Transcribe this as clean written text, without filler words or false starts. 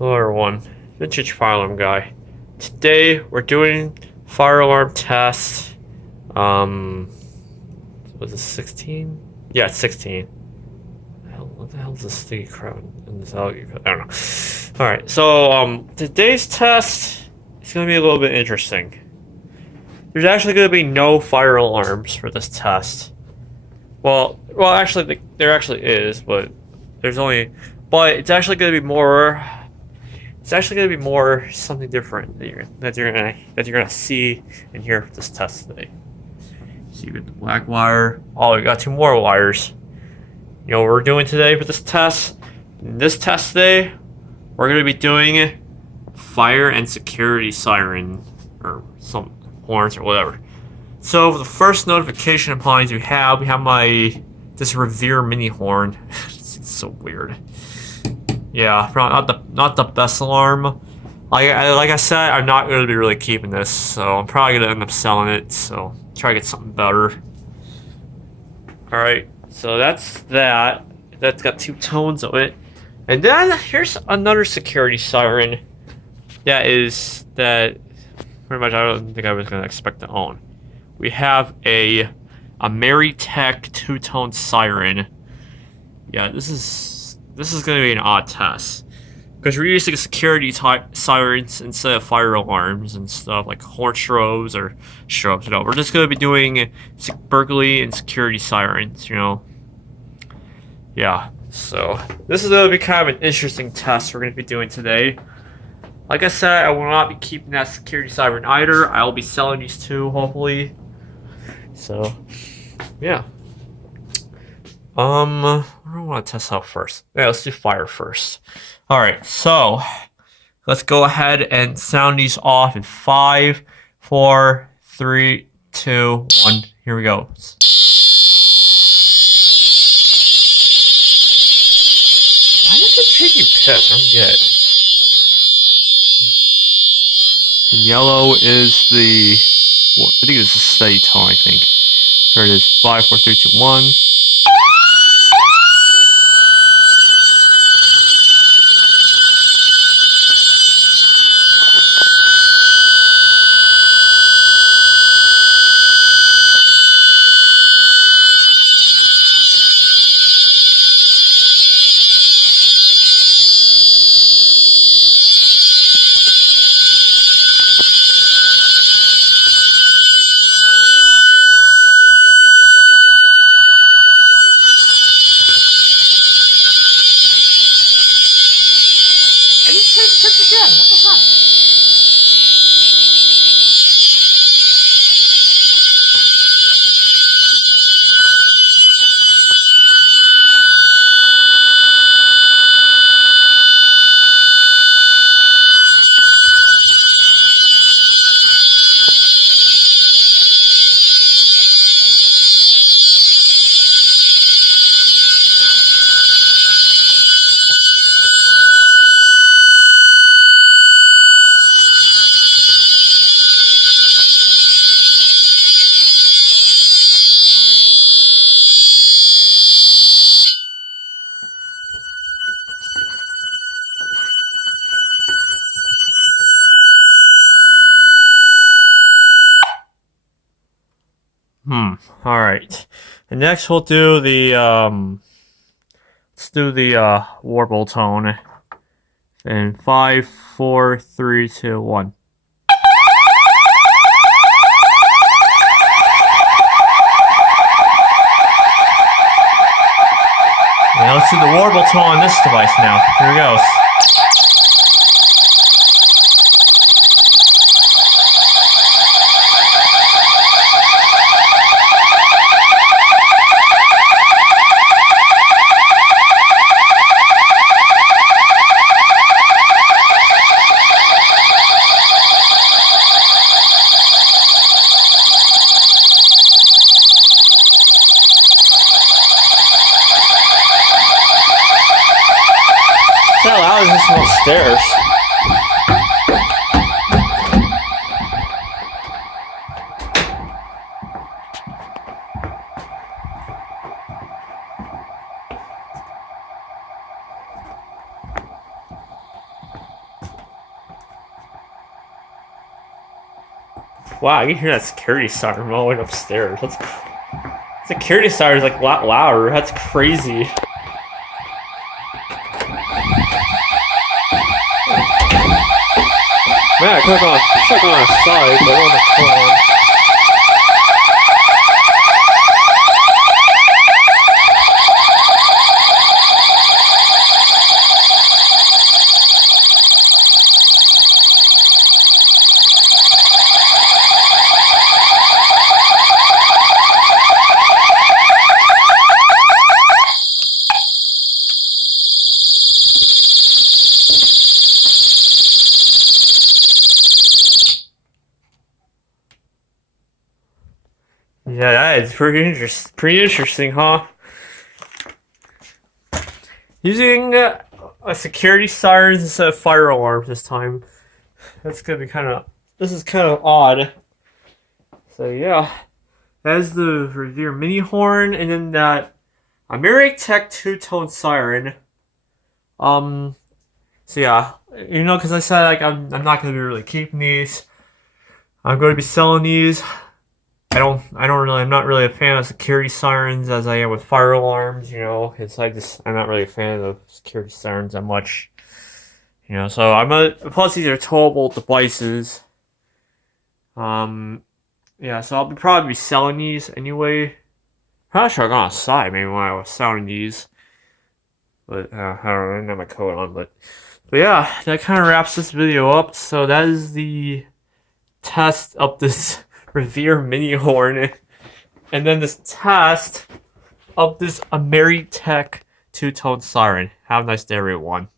Hello everyone, Vintage Fire Alarm Guy. Today we're doing fire alarm test. Was it 16? Yeah, it's 16. What the hell is this sticky crap in this algae? I don't know. Alright, so today's test is gonna be a little bit interesting. There's actually gonna be no fire alarms for this test. Well, actually there actually is, but but it's actually gonna be more. It's actually going to be more something different that you're gonna see and hear for this test today. So you get the black wire. Oh, we got two more wires. You know what we're doing today for this test? In this test today, we're going to be doing fire and security siren or some horns or whatever. So for the first notification appliance we have this Revere mini horn. It's so weird. Yeah, not the best alarm. Like I said, I'm not going to be really keeping this, so I'm probably going to end up selling it. So try to get something better. All right, so that's that. That's got two tones of it, and then here's another security siren. That pretty much I don't think I was going to expect to own. We have a Ameritech two-tone siren. Yeah, this is going to be an odd test because we're using security sirens instead of fire alarms and stuff like horn strobes or strobes. You know, we're just going to be doing burglary and security sirens. You know, yeah. So this is going to be kind of an interesting test we're going to be doing today. Like I said, I will not be keeping that security siren either. I will be selling these two hopefully. So, yeah. What do I want to test out first? Yeah, let's do fire first. Alright, so let's go ahead and sound these off in 5, 4, 3, 2, 1. Here we go. Why does it take you pitch? I don't get it. Yellow is I think it's a steady tone, I think. Here it is. 5, 4, 3, 2, 1. Again, what the heck? Alright. And next we'll do the let's do the warble tone. In 5, 4, 3, 2, 1. Now let's do the warble tone on this device now. Here it goes. How loud is this from upstairs? Wow, I can hear that security siren all the way upstairs. That's security siren is like a lot louder. That's crazy. Man, I could have gone on a side, but I want to come on. Yeah, that is pretty interesting, huh? Using a security sirens instead of fire alarms this time. That's gonna be this is kind of odd. So yeah, that's the Revere mini horn, and then that Ameritech two-tone siren. So yeah, because I said like I'm not gonna be really keeping these. I'm going to be selling these. I'm not really a fan of security sirens as I am with fire alarms, because I'm not really a fan of security sirens that much, so plus these are towable devices. Yeah, so I'll probably be selling these anyway. Probably should have gone outside maybe when I was selling these, but I don't know, I didn't have my coat on, but yeah, that kind of wraps this video up. So that is the test of this Revere mini horn, and then this test of this Ameritech two-tone siren. Have a nice day, everyone.